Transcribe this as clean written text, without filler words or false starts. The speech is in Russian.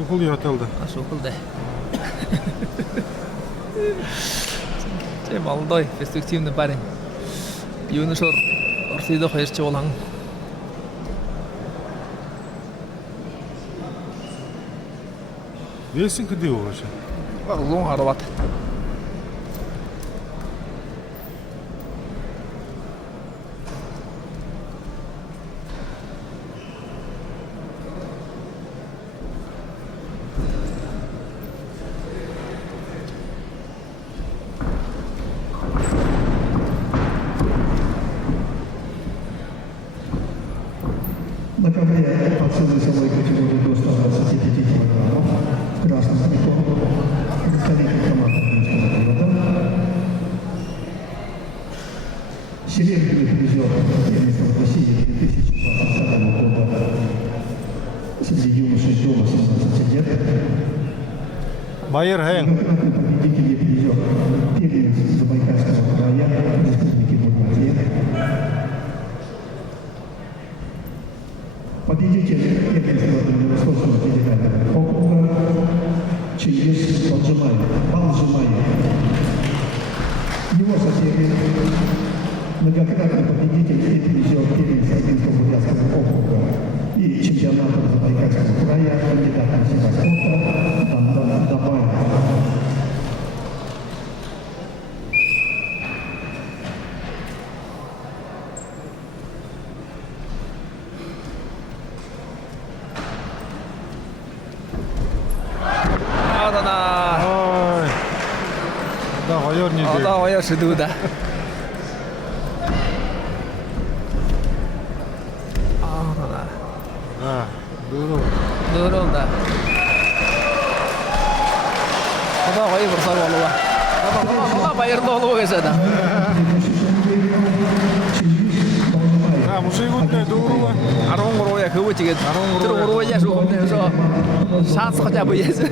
Сухул ятылды. Сухулды. Молодой, перспективный парень. Юношер Орсидо хайырчы болаң. Весін кіде оғашы? Ұлың арабат. На ковре пацаны весовой категории до 125 килограммов. Красный трикот. Представитель команды Минского города. Серебряный призер первенства России 2022 года среди юношей до 18 лет. Байыр Хэйн. Победитель и призер первенства Забайкальского края Республики Бурятия. Победитель первенства Дальневосточного федерального округа Чингис Балжимаев. Его соседи многократный победитель и призер первенства Минского округа и чемпионата Забайкальского края, кандидат мастера спорта Антон Добаев. Ой. Да, ғайыр не де. Ғайыр шыдуыда. Дұрыл да. Құда ғайыр бұрсар болуға. Құда байырды олуға кеседі. Мұшай көтіне дұрылы. Арғын ғыруя көбі тегеді. Тұр ғыруя шоғымды шо. Шансы қача бұйесі.